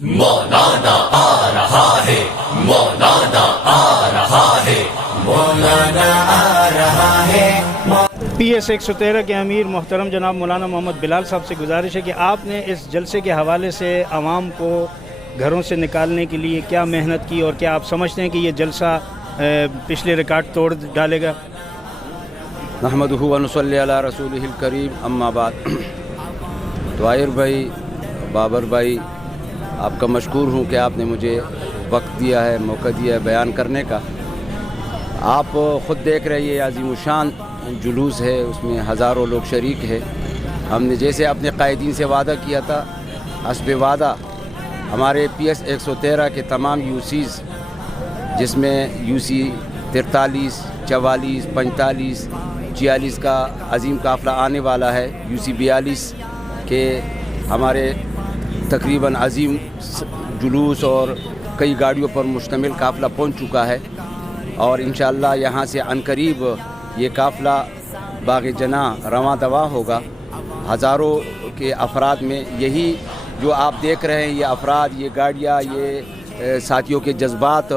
مولانا آ رہا ہے، مولانا آ رہا ہے، مولانا آ رہا ہے۔ پی ایس 113 کے امیر محترم جناب مولانا محمد بلال صاحب سے گزارش ہے کہ آپ نے اس جلسے کے حوالے سے عوام کو گھروں سے نکالنے کے لیے کیا محنت کی، اور کیا آپ سمجھتے ہیں کہ یہ جلسہ پچھلے ریکارڈ توڑ ڈالے گا؟ نحمدہ و نصلی علی رسولہ الکریم، اما بعد۔ طاہر بھائی، بابر بھائی، آپ کا مشکور ہوں کہ آپ نے مجھے وقت دیا ہے، موقع دیا ہے بیان کرنے کا۔ آپ خود دیکھ رہے یہ عظیم الشان جلوس ہے، اس میں ہزاروں لوگ شریک ہیں۔ ہم نے جیسے اپنے قائدین سے وعدہ کیا تھا، حسب وعدہ ہمارے پی ایس 113 کے تمام یو سیز، جس میں یو سی 43، 44، 45، 46 کا عظیم قافلہ آنے والا ہے، یو سی 42 کے ہمارے تقریباً عظیم جلوس اور کئی گاڑیوں پر مشتمل قافلہ پہنچ چکا ہے، اور انشاءاللہ یہاں سے عنقریب یہ قافلہ باغ جناح رواں دواں ہوگا۔ ہزاروں کے افراد میں یہی جو آپ دیکھ رہے ہیں، یہ افراد، یہ گاڑیاں، یہ ساتھیوں کے جذبات،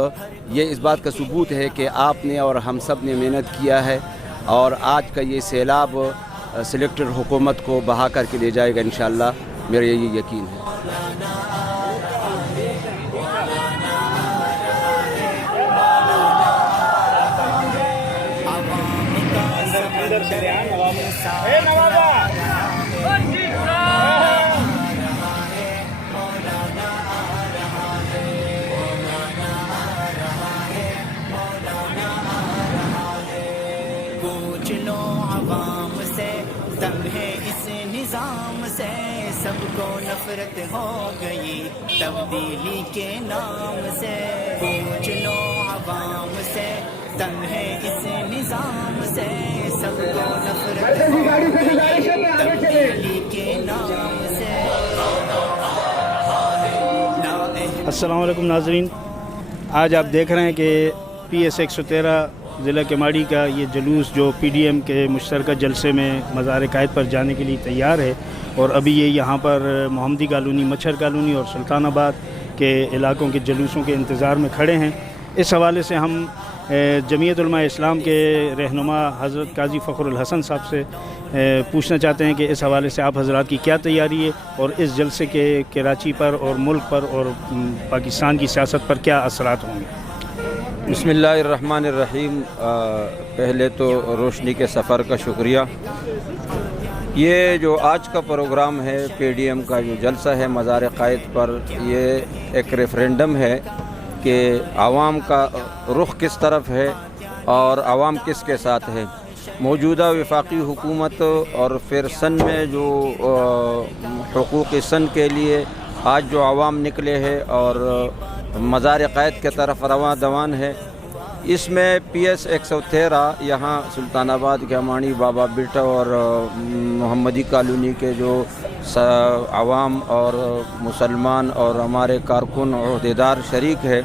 یہ اس بات کا ثبوت ہے کہ آپ نے اور ہم سب نے محنت کیا ہے، اور آج کا یہ سیلاب سلیکٹڈ حکومت کو بہا کر کے لے جائے گا انشاءاللہ، میرا یہی یقین ہے۔ نظام سے سب کو نفرت ہو گئی تبدیلی کے نام سے، پوچھ لو عوام سے، تنگ ہے اس نظام سے سب کو نفرت ہو گئی تبدیلی کے نام سے۔ السلام علیکم ناظرین، آج آپ دیکھ رہے ہیں کہ پی ایس 113 ضلع کیماڑی کا یہ جلوس جو پی ڈی ایم کے مشترکہ جلسے میں مزار قائد پر جانے کے لیے تیار ہے، اور ابھی یہ یہاں پر محمدی کالونی، مچھر کالونی اور سلطان آباد کے علاقوں کے جلوسوں کے انتظار میں کھڑے ہیں۔ اس حوالے سے ہم جمعیت علماء اسلام کے رہنما حضرت قاضی فخر الحسن صاحب سے پوچھنا چاہتے ہیں کہ اس حوالے سے آپ حضرات کی کیا تیاری ہے، اور اس جلسے کے کراچی پر اور ملک پر اور پاکستان کی سیاست پر کیا اثرات ہوں گے۔ بسم اللہ الرحمن الرحیم۔ پہلے تو روشنی کے سفر کا شکریہ۔ یہ جو آج کا پروگرام ہے، پی ڈی ایم کا جو جلسہ ہے مزار قائد پر، یہ ایک ریفرینڈم ہے کہ عوام کا رخ کس طرف ہے اور عوام کس کے ساتھ ہے۔ موجودہ وفاقی حکومت اور پھر سن میں جو حقوق سن کے لیے آج جو عوام نکلے ہیں اور مزار قائد کے طرف رواں دوان ہے، اس میں پی ایس 113 یہاں سلطان آباد کیماڑی، بابا بیٹا اور محمدی کالونی کے جو عوام اور مسلمان اور ہمارے کارکن عہدیدار شریک ہے،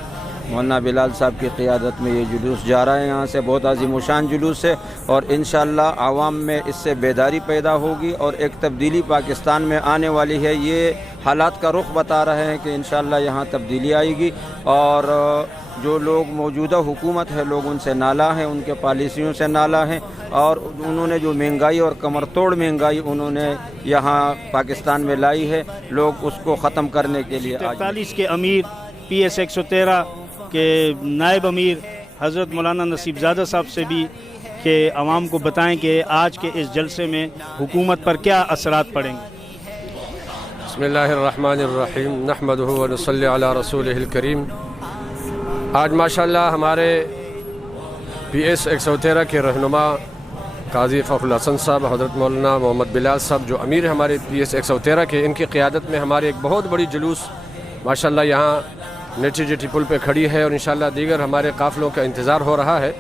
مولانا بلال صاحب کی قیادت میں یہ جلوس جا رہا ہے۔ یہاں سے بہت عظیم الشان جلوس ہے، اور انشاءاللہ عوام میں اس سے بیداری پیدا ہوگی اور ایک تبدیلی پاکستان میں آنے والی ہے۔ یہ حالات کا رخ بتا رہے ہیں کہ انشاءاللہ یہاں تبدیلی آئے گی، اور جو لوگ موجودہ حکومت ہے، لوگ ان سے نالاں ہیں، ان کے پالیسیوں سے نالاں ہیں، اور انہوں نے جو مہنگائی اور کمر توڑ مہنگائی انہوں نے یہاں پاکستان میں لائی ہے، لوگ اس کو ختم کرنے کے لیے 43 کے امیر، پی ایس 113 کے نائب امیر حضرت مولانا نصیب زادہ صاحب سے بھی کہ عوام کو بتائیں کہ آج کے اس جلسے میں حکومت پر کیا اثرات پڑیں گے۔ بسم اللہ الرحمن الرحیم، نحمدہ و نصلی علی رسولہ الکریم۔ آج ماشاءاللہ ہمارے پی ایس 113 کے رہنما قاضی فخر الحسن صاحب، حضرت مولانا محمد بلال صاحب جو امیر ہمارے پی ایس 113 کے، ان کی قیادت میں ہمارے ایک بہت بڑی جلوس ماشاءاللہ یہاں نیچے جیٹی پل پہ کھڑی ہے، اور انشاءاللہ دیگر ہمارے قافلوں کا انتظار ہو رہا ہے۔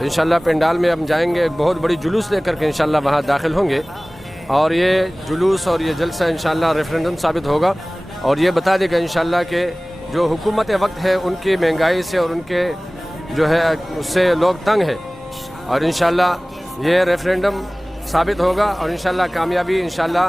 انشاءاللہ پنڈال میں ہم جائیں گے، ایک بہت بڑی جلوس لے کر کے انشاءاللہ وہاں داخل ہوں گے، اور یہ جلوس اور یہ جلسہ انشاءاللہ ریفرینڈم ثابت ہوگا، اور یہ بتا دے گا انشاءاللہ کہ جو حکومت وقت ہے ان کی مہنگائی سے اور ان کے جو ہے اس سے لوگ تنگ ہیں، اور انشاءاللہ یہ ریفرینڈم ثابت ہوگا، اور انشاءاللہ کامیابی انشاءاللہ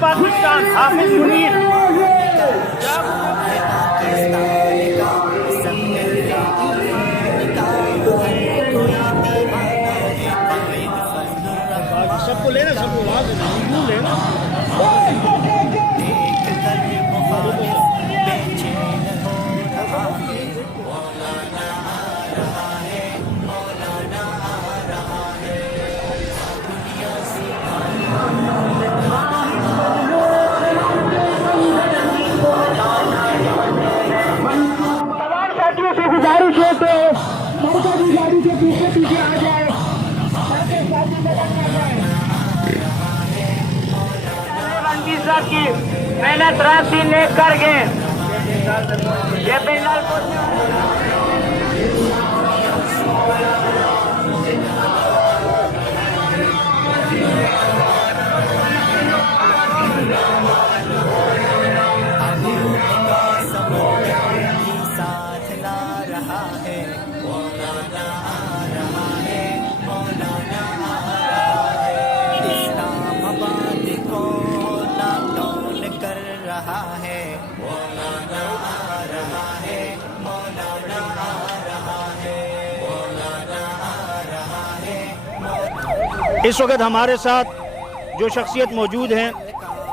پاکستان حافظ منیر سب کو لینا سب کو لینا گزارش ہے کہ مرکزی گاڑی کے پیچھے پیچھے آ جائے صاحب کی محنت رات دن ایک کر کے یہ ساتھ لا رہا ہے مولانا آ رہا ہے مولانا اسلام آباد کو لاک ڈاؤن کر رہا ہے مولانا آ رہا ہے مولانا آ رہا ہے مولانا آ رہا ہے. اس وقت ہمارے ساتھ جو شخصیت موجود ہیں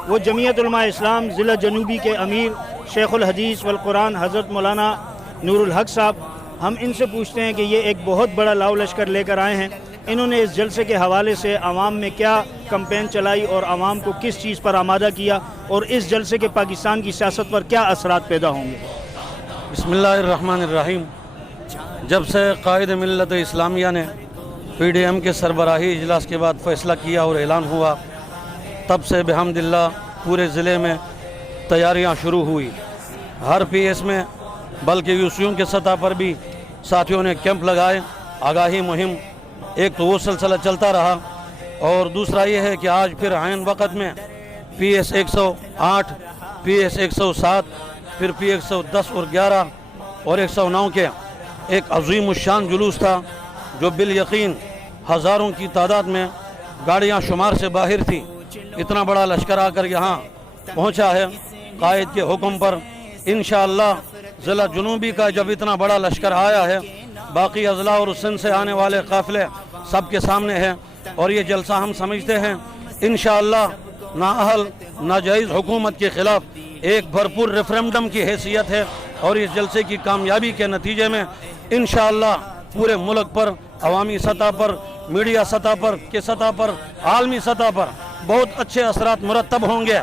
وہ جمعیت علماء اسلام ضلع جنوبی کے امیر شیخ الحدیث والقرآن حضرت مولانا نور الحق صاحب. ہم ان سے پوچھتے ہیں کہ یہ ایک بہت بڑا لاؤ لشکر لے کر آئے ہیں، انہوں نے اس جلسے کے حوالے سے عوام میں کیا کمپین چلائی اور عوام کو کس چیز پر آمادہ کیا اور اس جلسے کے پاکستان کی سیاست پر کیا اثرات پیدا ہوں گے. بسم اللہ الرحمن الرحیم. جب سے قائد ملت اسلامیہ نے پی ڈی ایم کے سربراہی اجلاس کے بعد فیصلہ کیا اور اعلان ہوا، تب سے بحمد اللہ پورے ضلع میں تیاریاں شروع ہوئی. ہر پی ایس میں بلکہ یوسیوں کے سطح پر بھی ساتھیوں نے کیمپ لگائے، آگاہی مہم. ایک تو وہ سلسلہ چلتا رہا اور دوسرا یہ ہے کہ آج پھر عین وقت میں پی ایس 108 پی ایس 107 پھر پی 110 اور 11 اور 109 کے ایک عظیم الشان جلوس تھا جو بالیقین ہزاروں کی تعداد میں گاڑیاں شمار سے باہر تھی. اتنا بڑا لشکر آ کر یہاں پہنچا ہے قائد کے حکم پر. انشاءاللہ ضلع جنوبی کا جب اتنا بڑا لشکر آیا ہے، باقی اضلاع اور سندھ سے آنے والے قافلے سب کے سامنے ہیں اور یہ جلسہ ہم سمجھتے ہیں انشاءاللہ نااہل ناجائز حکومت کے خلاف ایک بھرپور ریفرنڈم کی حیثیت ہے. اور اس جلسے کی کامیابی کے نتیجے میں انشاءاللہ پورے ملک پر، عوامی سطح پر، میڈیا سطح پر کے سطح پر، عالمی سطح پر بہت اچھے اثرات مرتب ہوں گے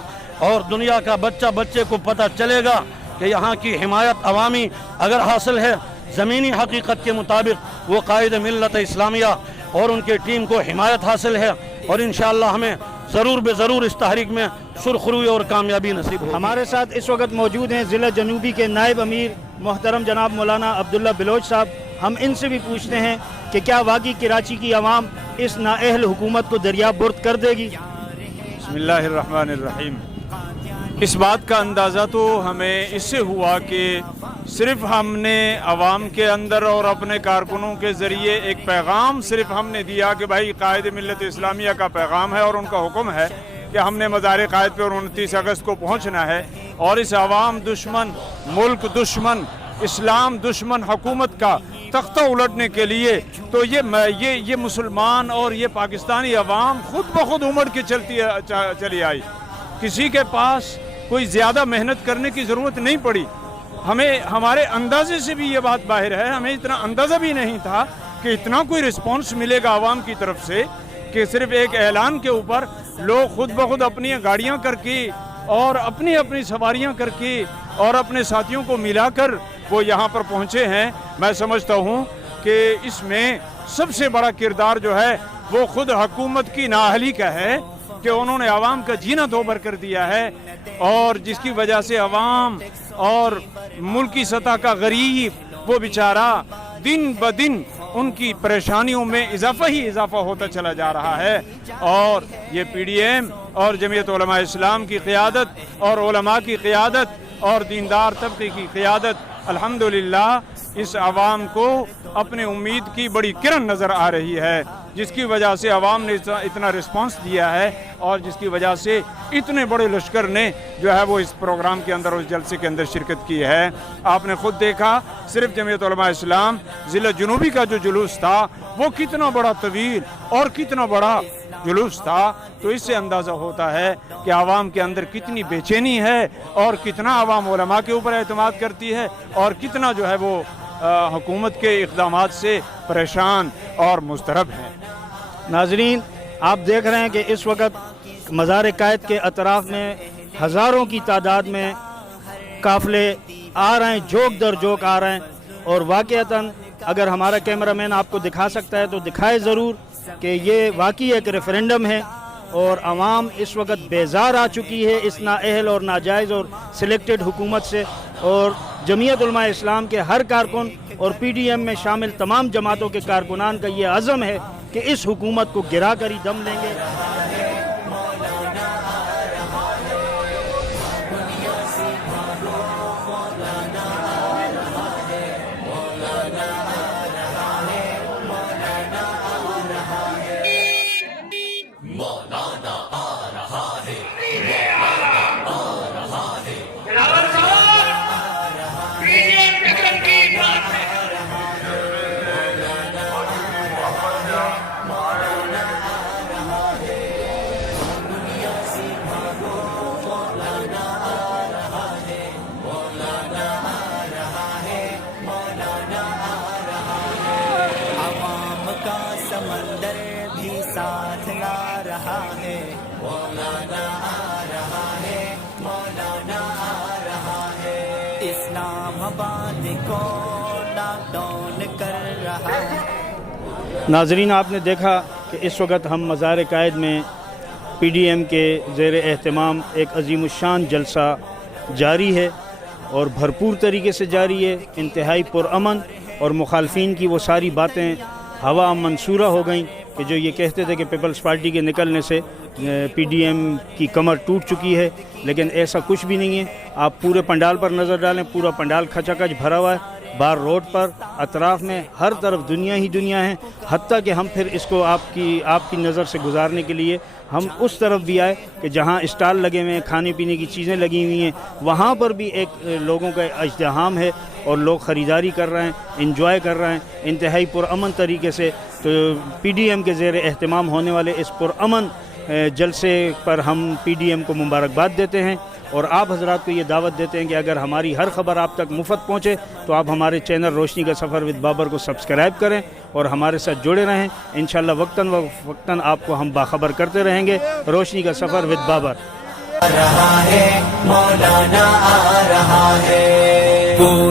اور دنیا کا بچے کو پتہ چلے گا کہ یہاں کی حمایت عوامی اگر حاصل ہے زمینی حقیقت کے مطابق وہ قائد ملت اسلامیہ اور ان کے ٹیم کو حمایت حاصل ہے اور انشاءاللہ ہمیں ضرور اس تحریک میں سرخروئی اور کامیابی نصیب ہوگی. ہمارے ساتھ اس وقت موجود ہیں ضلع جنوبی کے نائب امیر محترم جناب مولانا عبداللہ بلوچ صاحب. ہم ان سے بھی پوچھتے ہیں کہ کیا واقعی کراچی کی عوام اس نااہل حکومت کو دریا برد کر دے گی. بسم اللہ الرحمن الرحیم. اس بات کا اندازہ تو ہمیں اس سے ہوا کہ صرف ہم نے عوام کے اندر اور اپنے کارکنوں کے ذریعے ایک پیغام صرف ہم نے دیا کہ بھائی قائد ملت اسلامیہ کا پیغام ہے اور ان کا حکم ہے کہ ہم نے مزار قائد پر 29 اگست کو پہنچنا ہے اور اس عوام دشمن، ملک دشمن، اسلام دشمن حکومت کا تختہ الٹنے کے لیے تو یہ مسلمان اور یہ پاکستانی عوام خود بخود امڑ کے چلی آئی. کسی کے پاس کوئی زیادہ محنت کرنے کی ضرورت نہیں پڑی. ہمیں ہمارے اندازے سے بھی یہ بات باہر ہے، ہمیں اتنا اندازہ بھی نہیں تھا کہ اتنا کوئی رسپانس ملے گا عوام کی طرف سے کہ صرف ایک اعلان کے اوپر لوگ خود بخود اپنی گاڑیاں کر کے اور اپنی سواریاں کر کے اور اپنے ساتھیوں کو ملا کر وہ یہاں پر پہنچے ہیں. میں سمجھتا ہوں کہ اس میں سب سے بڑا کردار جو ہے وہ خود حکومت کی نااہلی کا ہے کہ انہوں نے عوام کا جینا دوبر کر دیا ہے اور جس کی وجہ سے عوام اور ملکی سطح کا غریب وہ بیچارہ دن بدن ان کی پریشانیوں میں اضافہ ہوتا چلا جا رہا ہے. اور یہ پی ڈی ایم اور جمعیت علماء اسلام کی قیادت اور علماء کی قیادت اور دیندار طبقے کی قیادت الحمدللہ اس عوام کو اپنے امید کی بڑی کرن نظر آ رہی ہے، جس کی وجہ سے عوام نے اتنا رسپانس دیا ہے اور جس کی وجہ سے اتنے بڑے لشکر نے جو ہے وہ اس پروگرام کے اندر، اس جلسے کے اندر شرکت کی ہے۔ آپ نے خود دیکھا صرف جمعیت علماء اسلام ضلع جنوبی کا جو جلوس تھا وہ کتنا بڑا طویل اور کتنا بڑا جلوس تھا، تو اس سے اندازہ ہوتا ہے کہ عوام کے اندر کتنی بے چینی ہے اور کتنا عوام علماء کے اوپر اعتماد کرتی ہے اور کتنا جو ہے وہ حکومت کے اقدامات سے پریشان اور مضطرب ہے۔ ناظرین، آپ دیکھ رہے ہیں کہ اس وقت مزار قائد کے اطراف میں ہزاروں کی تعداد میں قافلے آ رہے ہیں، جوک در جوک آ رہے ہیں، اور واقعتاً اگر ہمارا کیمرہ مین آپ کو دکھا سکتا ہے تو دکھائے ضرور کہ یہ واقعی ایک ریفرینڈم ہے اور عوام اس وقت بیزار آ چکی ہے اس نااہل اور ناجائز اور سلیکٹڈ حکومت سے، اور جمعیت علماء اسلام کے ہر کارکن اور پی ڈی ایم میں شامل تمام جماعتوں کے کارکنان کا یہ عزم ہے کہ اس حکومت کو گرا کر ہی دم لیں گے۔ سمندر بھی ساتھ لا رہا ہے، مولانا آ رہا ہے، مولانا آ رہا ہے، اسلام آباد کو لاک ڈاؤن کر رہا ہے۔ ناظرین، آپ نے دیکھا کہ اس وقت ہم مزار قائد میں پی ڈی ایم کے زیر اہتمام ایک عظیم الشان جلسہ جاری ہے اور بھرپور طریقے سے جاری ہے، انتہائی پرامن، اور مخالفین کی وہ ساری باتیں ہوا منصورہ ہو گئیں کہ جو یہ کہتے تھے کہ پیپلز پارٹی کے نکلنے سے پی ڈی ایم کی کمر ٹوٹ چکی ہے، لیکن ایسا کچھ بھی نہیں ہے۔ آپ پورے پنڈال پر نظر ڈالیں، پورا پنڈال کھچا کھچ بھرا ہوا ہے، بار روڈ پر اطراف میں ہر طرف دنیا ہی دنیا ہے، حتیٰ کہ ہم پھر اس کو آپ کی نظر سے گزارنے کے لیے ہم اس طرف بھی آئے کہ جہاں اسٹال لگے ہوئے ہیں، کھانے پینے کی چیزیں لگی ہوئی ہیں، وہاں پر بھی ایک لوگوں کا ازدحام ہے اور لوگ خریداری کر رہے ہیں، انجوائے کر رہے ہیں انتہائی پرامن طریقے سے۔ تو پی ڈی ایم کے زیر اہتمام ہونے والے اس پرامن جلسے پر ہم پی ڈی ایم کو مبارکباد دیتے ہیں، اور آپ حضرات کو یہ دعوت دیتے ہیں کہ اگر ہماری ہر خبر آپ تک مفت پہنچے تو آپ ہمارے چینل روشنی کا سفر ود بابر کو سبسکرائب کریں اور ہمارے ساتھ جڑے رہیں۔ انشاءاللہ وقتاً آپ کو ہم باخبر کرتے رہیں گے۔ روشنی کا سفر ود بابر۔ مولانا آ رہا ہے۔